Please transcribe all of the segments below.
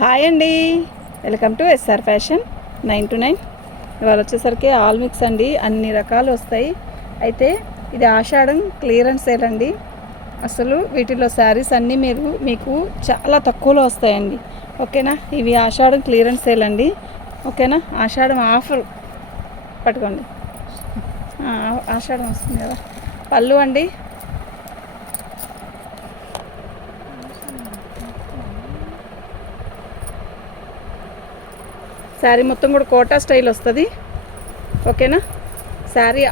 Hi అండి, welcome to SR fashion 9 to 9. ఇవాళ వచ్చేసరికి ఆల్ మిక్స్ అండి, అన్ని రకాలు వస్తాయి. అయితే ఇది ఆషాఢం క్లియరెన్స్ సేల్ అండి. అసలు వీటిలో శారీస్ అన్నీ మీకు చాలా తక్కువలో వస్తాయండి. ఓకేనా, ఇవి ఆషాఢం క్లియరెన్స్ సేల్ అండి. ఓకేనా, ఆషాఢం ఆఫర్ పట్టుకోండి. ఆషాఢం వస్తుంది కదా. పళ్ళు అండి, శారీ మొత్తం కూడా కోటా స్టైల్ వస్తుంది. ఓకేనా, శారీ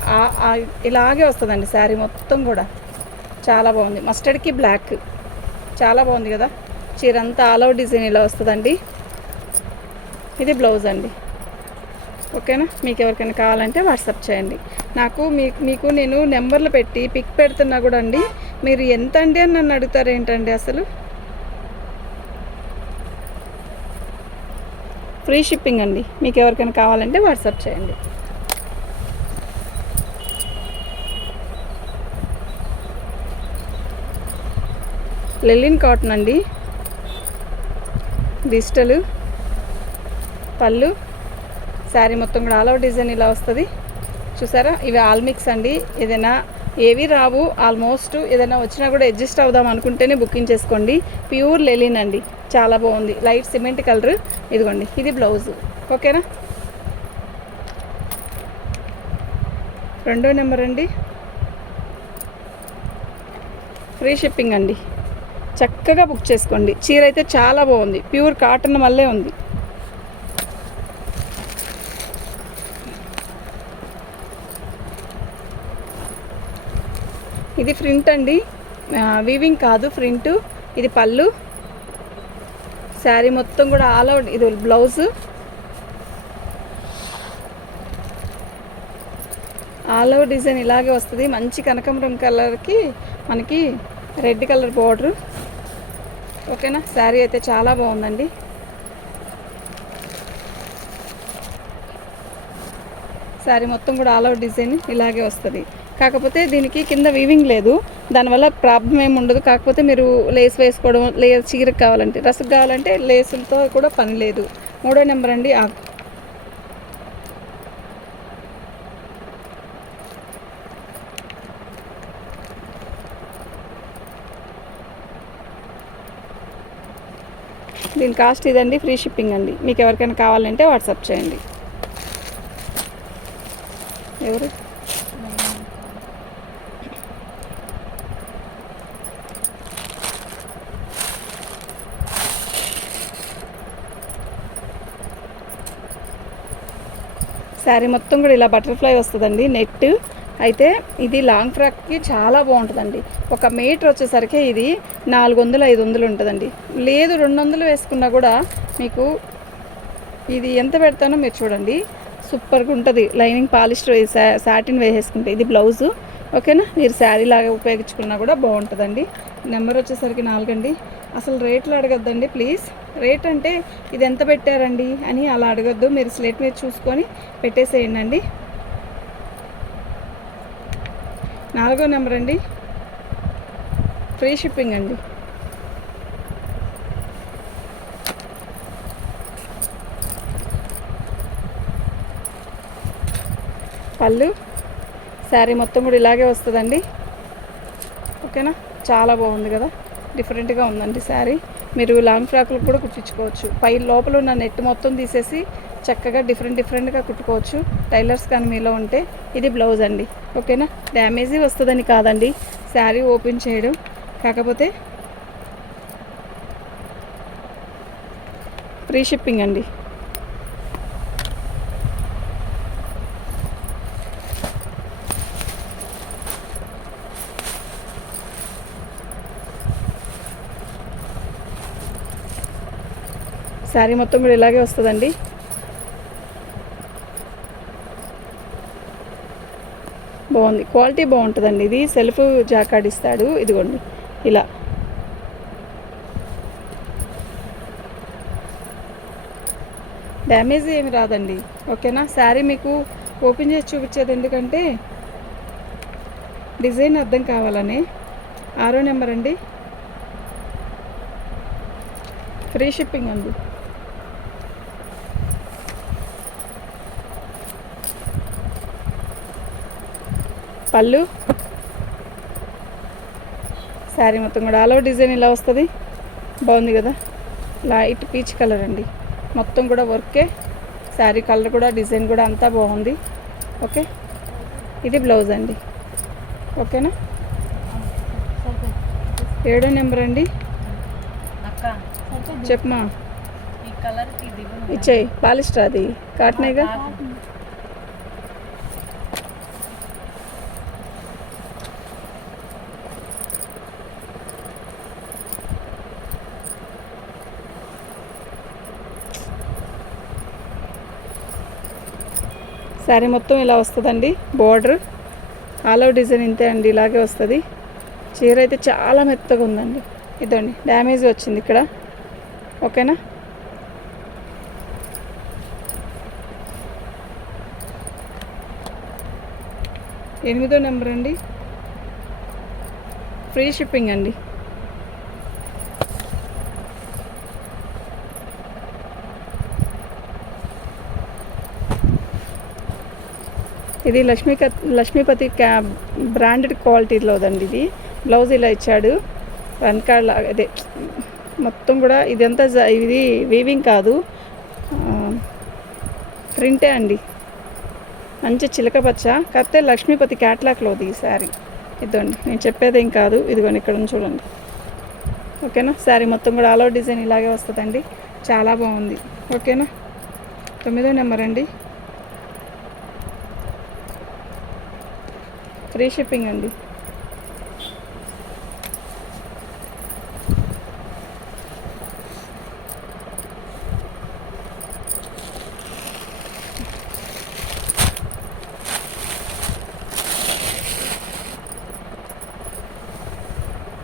ఇలాగే వస్తుందండి. శారీ మొత్తం కూడా చాలా బాగుంది. మస్టర్డ్కి బ్లాక్ చాలా బాగుంది కదా. చీర అంతా ఆల్ ఓవర్ డిజైన్ ఇలా వస్తుందండి. ఇది బ్లౌజ్ అండి. ఓకేనా, మీకు ఎవరికైనా కావాలంటే వాట్సాప్ చేయండి. మీకు నేను నెంబర్లు పెట్టి పిక్ పెడుతున్నా కూడా అండి, మీరు ఎంత అండి అని నన్ను అడుగుతారు ఏంటండి. అసలు ఫ్రీ షిప్పింగ్ అండి. మీకు ఎవరికైనా కావాలంటే వాట్సాప్ చేయండి. లెలిన్ కాటన్ అండి, డిజిటల్ పళ్ళు, శారీ మొత్తం కూడా ఆల్ ఓవర్ డిజైన్ ఇలా వస్తుంది. చూసారా, ఇవి ఆల్ మిక్స్ అండి. ఏదైనా ఏవి రావు ఆల్మోస్ట్. ఏదైనా వచ్చినా కూడా అడ్జస్ట్ అవుదాం అనుకుంటేనే బుకింగ్ చేసుకోండి. ప్యూర్ లెలిన్ అండి, చాలా బాగుంది. Light cement colour. ఇదిగోండి, ఇది బ్లౌజు. ఓకేనా, 2వ నెంబర్ అండి. ఫ్రీ షిప్పింగ్ అండి, చక్కగా బుక్ చేసుకోండి. చీర అయితే చాలా బాగుంది, ప్యూర్ కాటన్ వల్లే ఉంది. ఇది ప్రింట్ అండి, వీవింగ్ కాదు, ప్రింట్. ఇది పళ్ళు, శారీ మొత్తం కూడా ఆల్ అవుట్. ఇది బ్లౌజ్, ఆల్ ఓవర్ డిజైన్ ఇలాగే వస్తుంది. మంచి కనకాంబరం కలర్కి మనకి రెడ్ కలర్ బార్డరు. ఓకేనా, శారీ అయితే చాలా బాగుందండి. శారీ మొత్తం కూడా ఆల్ ఓవర్ డిజైన్ ఇలాగే వస్తుంది. కాకపోతే దీనికి కింద వీవింగ్ లేదు, దానివల్ల ప్రాబ్లం ఏమి ఉండదు. కాకపోతే మీరు లేస్ వేసుకోవడం, లేదా చీరకు కావాలంటే, డ్రెస్కి కావాలంటే లేసులతో కూడా పని లేదు. 3వ నెంబర్ అండి. దీని కాస్ట్ ఇదండి, ఫ్రీ షిప్పింగ్ అండి. మీకు ఎవరికైనా కావాలంటే వాట్సాప్ చేయండి. ఎవరు శారీ మొత్తం కూడా ఇలా బటర్ఫ్లై వస్తుందండి, నెట్. అయితే ఇది లాంగ్ ఫ్రాక్కి చాలా బాగుంటుందండి. 1 మీటర్ వచ్చేసరికి ఇది 400-500 ఉంటుందండి. లేదు 200 వేసుకున్నా కూడా మీకు ఇది ఎంత పెడతానో మీరు చూడండి. సూపర్గా ఉంటుంది. లైనింగ్ పాలిస్టర్ సాటిన్ వేసేసుకుంటే. ఇది బ్లౌజు. ఓకేనా, మీరు శారీ లాగా ఉపయోగించుకున్నా కూడా బాగుంటుందండి. నెంబర్ వచ్చేసరికి 4 అండి. అసలు రేట్లు అడగద్దండి ప్లీజ్. రేట్ అంటే ఇది ఎంత పెట్టారండి అని అలా అడగద్దు. మీరు స్లేట్ మీద చూసుకొని పెట్టేసేయండి అండి. 4వ నెంబర్ అండి, ఫ్రీ షిప్పింగ్ అండి. పళ్ళు, శారీ మొత్తం కూడా ఇలాగే వస్తుందండి. ఓకేనా, చాలా బాగుంది కదా, డిఫరెంట్గా ఉందండి శారీ. మీరు లాంగ్ ఫ్రాక్లు కూడా కుట్టించుకోవచ్చు. లోపల ఉన్న నెట్ మొత్తం తీసేసి చక్కగా డిఫరెంట్గా కుట్టుకోవచ్చు, టైలర్స్ కానీ మీలో ఉంటే. ఇది బ్లౌజ్ అండి. ఓకేనా, డ్యామేజీ వస్తుందని కాదండి శారీ ఓపెన్ చేయడం, కాకపోతే ఫ్రీ షిప్పింగ్ అండి. శారీ మొత్తం కూడా ఇలాగే వస్తుందండి. బాగుంది, క్వాలిటీ బాగుంటుందండి. ఇది సెల్ఫ్ జాకార్డ్ ఇస్తాడు. ఇదిగోండి ఇలా. డ్యామేజ్ ఏమి రాదండి. ఓకేనా, శారీ మీకు ఓపెన్ చేసి చూపించేది ఎందుకంటే డిజైన్ అర్థం కావాలని. 6వ నెంబర్ అండి, ఫ్రీ షిప్పింగ్ అండి. పళ్ళు, శారీ మొత్తం కూడా ఆల్ ఓవర్ డిజైన్ ఇలా వస్తుంది. బాగుంది కదా, లైట్ పీచ్ కలర్ అండి. మొత్తం కూడా వర్కే, శారీ కలర్ కూడా డిజైన్ కూడా అంతా బాగుంది. ఓకే, ఇది బ్లౌజ్ అండి. ఓకేనా, 7వ నెంబర్ అండి. చెప్పమా, ఇచ్చేయి. పాలిస్టర్ అది కాటనేగా. శారీ మొత్తం ఇలా వస్తుందండి. బోర్డర్ ఆల్ ఓవర్ డిజైన్ ఇంతే అండి, ఇలాగే వస్తుంది. చీర అయితే చాలా మెత్తగా ఉందండి. ఇదండి, డ్యామేజ్ వచ్చింది ఇక్కడ. ఓకేనా, ఎనిమిదో నెంబర్ అండి. ఫ్రీ షిప్పింగ్ అండి. ఇది లక్ష్మీపతి బ్రాండెడ్ క్వాలిటీలోదండి. ఇది బ్లౌజ్ ఇలా ఇచ్చాడు. వెనకాల అదే మొత్తం కూడా ఇదంతా ఇది వీవింగ్ కాదు, ప్రింటే అండి. మంచి చిలక పచ్చ, కాకపోతే లక్ష్మీపతి క్యాట్లాక్లోది ఈ శారీ. ఇదండి, నేను చెప్పేదేం కాదు. ఇదిగోండి ఇక్కడ చూడండి. ఓకేనా, శారీ మొత్తం కూడా ఆల్ ఓవర్ డిజైన్ ఇలాగే వస్తుందండి. చాలా బాగుంది. ఓకేనా, 9వ నెంబర్ అండి. ఫ్రీ షిప్పింగ్ అండి.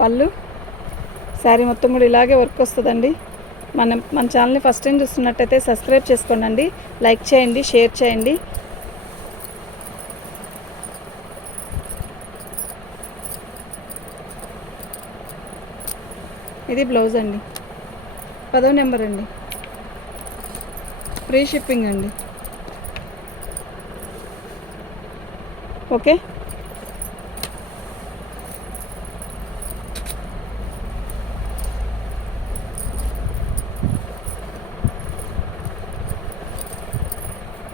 పళ్ళు, శారీ మొత్తం కూడా ఇలాగే వర్క్ వస్తుందండి. మన ఛానల్ని ఫస్ట్ టైం చూస్తున్నట్టయితే సబ్స్క్రైబ్ చేసుకోండి, లైక్ చేయండి, షేర్ చేయండి. ఇది బ్లౌజ్ అండి. 10వ నెంబర్ అండి. ఫ్రీ షిప్పింగ్ అండి. ఓకే,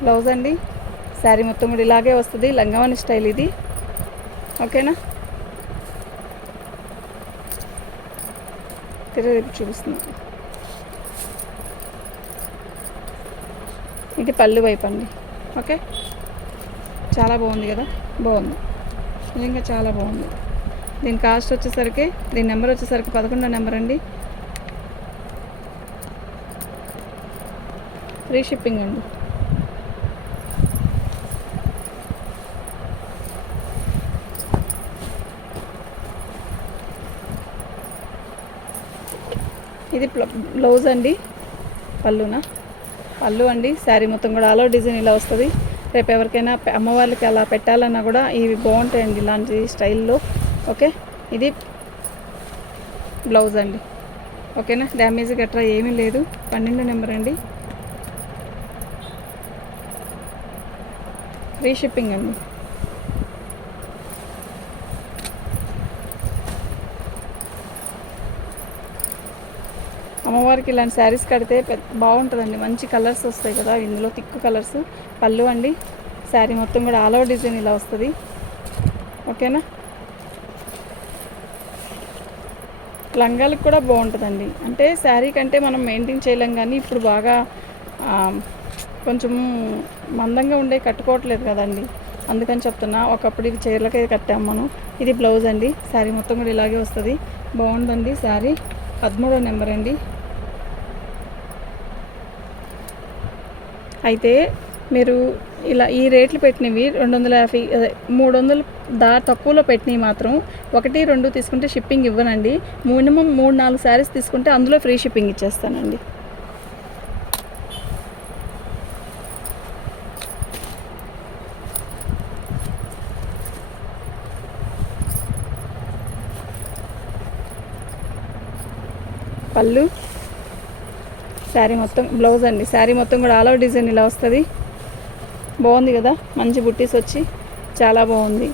బ్లౌజ్ అండి. శారీ మొత్తం కూడా ఇలాగే వస్తుంది. లంగావని స్టైల్ ఇది. ఓకేనా, తిరిగి చూపిస్తున్నాం. ఇది పళ్ళు వైపు అండి. ఓకే, చాలా బాగుంది కదా, బాగుంది నిజంగా చాలా బాగుంది. దీని కాస్ట్ వచ్చేసరికి, దీని నెంబర్ వచ్చేసరికి 11వ నెంబర్ అండి. ఫ్రీ షిప్పింగ్ అండి. ఇది బ్లౌజ్ అండి. పళ్ళు అండి. శారీ మొత్తం కూడా ఆల్ ఓవర్ డిజైన్ ఇలా వస్తుంది. రేపు ఎవరికైనా అమ్మవాళ్ళకి అలా పెట్టాలన్నా కూడా ఇవి బాగుంటాయండి ఇలాంటి స్టైల్లో. ఓకే, ఇది బ్లౌజ్ అండి. ఓకేనా, డ్యామేజ్ గట్రా ఏమీ లేదు. 12వ నెంబర్ అండి. ఫ్రీ షిప్పింగ్ అండి. అమ్మవారికి ఇలాంటి శారీస్ కడితే బాగుంటుందండి. మంచి కలర్స్ వస్తాయి కదా ఇందులో, థిక్ కలర్స్. పళ్ళు అండి. శారీ మొత్తం కూడా ఆల్ ఓవర్ డిజైన్ ఇలా వస్తుంది. ఓకేనా, లంగాలకు కూడా బాగుంటుందండి. అంటే శారీ కంటే మనం మెయింటైన్ చేయలేం, కానీ ఇప్పుడు బాగా కొంచెం మందంగా ఉండే కట్టుకోవట్లేదు కదండి, అందుకని చెప్తున్నా. ఒకప్పుడు ఇది చీరలకే కట్టాము మనం. ఇది బ్లౌజ్ అండి. శారీ మొత్తం కూడా ఇలాగే వస్తుంది. బాగుందండి శారీ. 13వ నెంబర్ అండి. అయితే మీరు ఇలా ఈ రేట్లు పెట్టినవి 250, 300 తక్కువలో పెట్టినవి మాత్రం 1, 2 తీసుకుంటే షిప్పింగ్ ఇవ్వనండి. మినిమం 3-4 శారీస్ తీసుకుంటే అందులో ఫ్రీ షిప్పింగ్ ఇచ్చేస్తానండి. పళ్ళు, శారీ మొత్తం బ్లౌజ్ అండి. శారీ మొత్తం కూడా ఆల్ ఓవర్ డిజైన్ ఇలా వస్తుంది. బాగుంది కదా, మంచి బుట్టీస్ వచ్చి చాలా బాగుంది.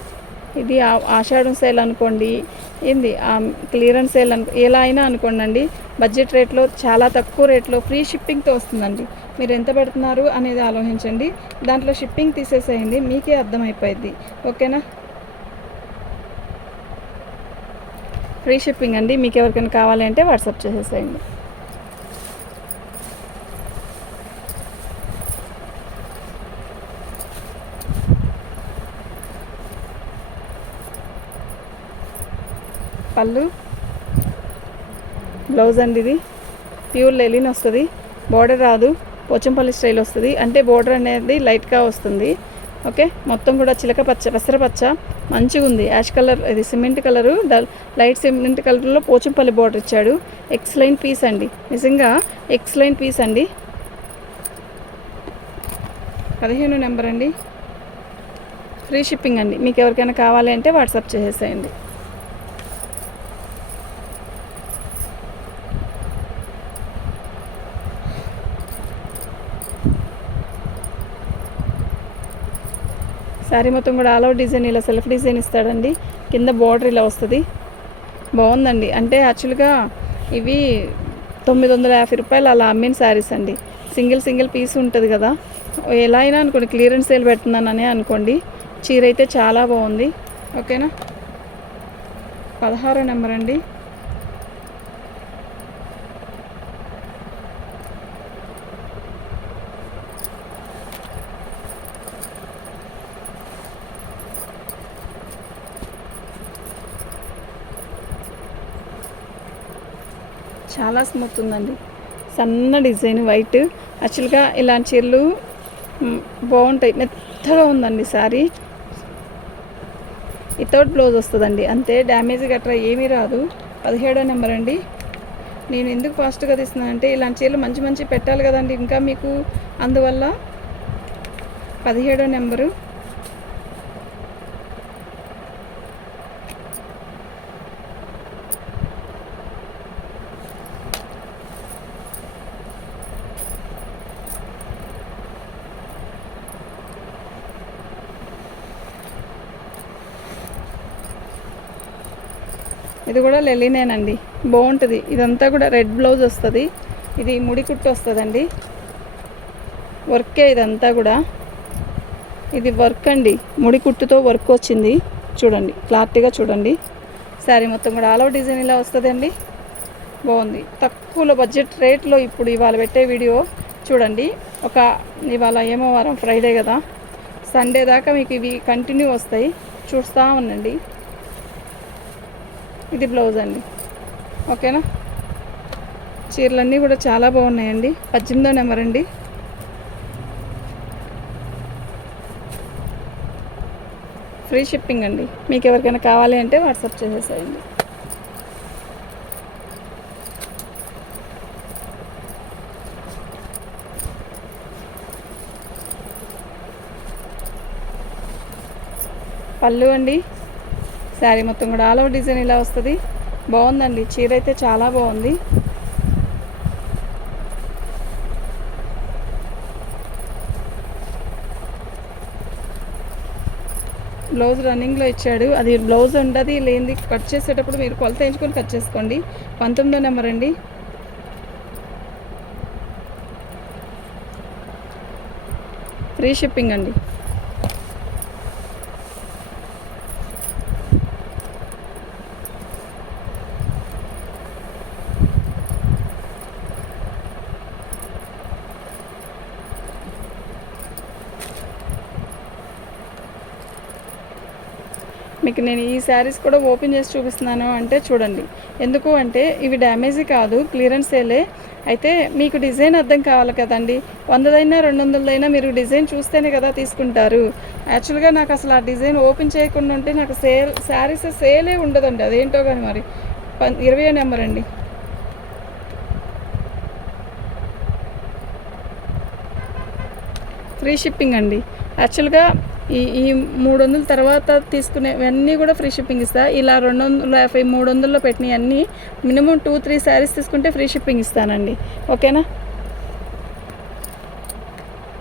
ఇది ఆషాఢం సేల్ అనుకోండి, ఏంది క్లియరెన్స్ సేల్ ఎలా అయినా అనుకోండి అండి, బడ్జెట్ రేట్లో చాలా తక్కువ రేట్లో ఫ్రీ షిప్పింగ్తో వస్తుందండి. మీరు ఎంత పెడుతున్నారు అనేది ఆలోచించండి, దాంట్లో షిప్పింగ్ తీసేసేయండి, మీకే అర్థమైపోయింది. ఓకేనా? ఫ్రీ షిప్పింగ్ అండి. మీకు ఎవరికైనా కావాలి అంటే వాట్సాప్ చేసేసేయండి. పళ్ళు, బ్లౌజ్ అండి. ఇది ప్యూర్ లెలిన్ వస్తుంది, బోర్డర్ రాదు, పోచంపల్లి స్టైల్ వస్తుంది. అంటే బోర్డర్ అనేది లైట్గా వస్తుంది. ఓకే, మొత్తం కూడా చిలక పచ్చ, పెసరపచ్చ మంచిగా ఉంది. యాష్ కలర్, ఇది సిమెంట్ కలరు, లైట్ సిమెంట్ కలర్లో పోచంపల్లి బోర్డర్ ఇచ్చాడు. ఎక్స్లైన్ పీస్ అండి, నిజంగా ఎక్స్లైన్ పీస్ అండి. 15 నెంబర్ అండి. ఫ్రీ షిప్పింగ్ అండి. మీకు ఎవరికైనా కావాలి అంటే వాట్సాప్ చేసేసేయండి. శారీ మొత్తం కూడా ఆల్ ఓవర్ డిజైన్ ఇలా సెల్ఫ్ డిజైన్ ఇస్తాడండి. కింద బార్డర్ ఇలా వస్తుంది, బాగుందండి. అంటే యాక్చువల్గా ఇవి 950 రూపాయలు అలా అమ్మిన శారీస్ అండి. సింగిల్ పీస్ ఉంటుంది కదా, ఎలా అయినా అనుకోండి క్లియరెన్స్ సేల్ పెడుతున్నాననే అనుకోండి. చీర అయితే చాలా బాగుంది. ఓకేనా? 16 నెంబర్ అండి. చాలా స్మూత్ ఉందండి, సన్న డిజైన్ వైట్. యాక్చువల్గా ఇలాంటి చీరలు బాగుంటాయి, మెత్తగా ఉందండి శారీ. వితౌట్ బ్లౌజ్ వస్తుందండి, అంతే. డ్యామేజ్ గట్రా ఏమీ రాదు. 17 నెంబర్ అండి. నేను ఎందుకు ఫాస్ట్గా తీస్తున్నానంటే ఇలాంటి చీరలు మంచి పెట్టాలి కదండి ఇంకా మీకు, అందువల్ల 17 నెంబరు. ఇది కూడా లెలినేనండి, బాగుంటుంది. ఇదంతా కూడా రెడ్ బ్లౌజ్ వస్తుంది. ఇది ముడి కుట్టు వస్తుందండి, వర్కే ఇదంతా కూడా. ఇది వర్క్ అండి, ముడి కుట్టుతో వర్క్ వచ్చింది. చూడండి, క్లారిటీగా చూడండి. శారీ మొత్తం కూడా ఆల్ ఓవర్ డిజైన్ ఇలా వస్తుందండి, బాగుంది. తక్కువలో బడ్జెట్ రేట్లో ఇప్పుడు ఇవాళ పెట్టే వీడియో చూడండి. ఇవాళ ఏమో వారం, ఫ్రైడే కదా, సండే దాకా మీకు ఇవి కంటిన్యూ వస్తాయి, చూస్తూ ఉండండి. ఇది బ్లౌజ్ అండి. ఓకేనా? చీరలన్నీ కూడా చాలా బాగున్నాయండి. 18 నెంబర్ అండి. ఫ్రీ షిప్పింగ్ అండి. మీకు ఎవరికైనా కావాలి అంటే వాట్సాప్ చేసేసేయండి. పళ్ళు అండి. శారీ మొత్తం కూడా ఆల్ ఓవర్ డిజైన్ ఇలా వస్తుంది, బాగుందండి. చీర అయితే చాలా బాగుంది. బ్లౌజ్ రన్నింగ్లో ఇచ్చాడు, అది బ్లౌజ్ ఉండదు లేనిది. కట్ చేసేటప్పుడు మీరు కొలత ఎంచుకొని కట్ చేసుకోండి. 19 నెంబర్ అండి. ఫ్రీ షిప్పింగ్ అండి. మీకు నేను ఈ శారీస్ కూడా ఓపెన్ చేసి చూపిస్తున్నాను అంటే చూడండి. ఎందుకు అంటే ఇవి డ్యామేజీ కాదు, క్లియరెన్స్ సేలే. అయితే మీకు డిజైన్ అర్థం కావాలి కదండి. 100దైనా 200దైనా మీరు డిజైన్ చూస్తేనే కదా తీసుకుంటారు. యాక్చువల్గా నాకు అసలు ఆ డిజైన్ ఓపెన్ చేయకుండా ఉంటే నాకు శారీస్ సేలే ఉండదండి, అదేంటో కానీ మరి. 20 నెంబర్ అండి. ఫ్రీ షిప్పింగ్ అండి. యాక్చువల్గా ఈ 300 తర్వాత తీసుకునేవన్నీ కూడా ఫ్రీ షిప్పింగ్ ఇస్తా. ఇలా 250, 300లో పెట్టినవి అన్నీ మినిమం 2-3 శారీస్ తీసుకుంటే ఫ్రీ షిప్పింగ్ ఇస్తానండి. ఓకేనా?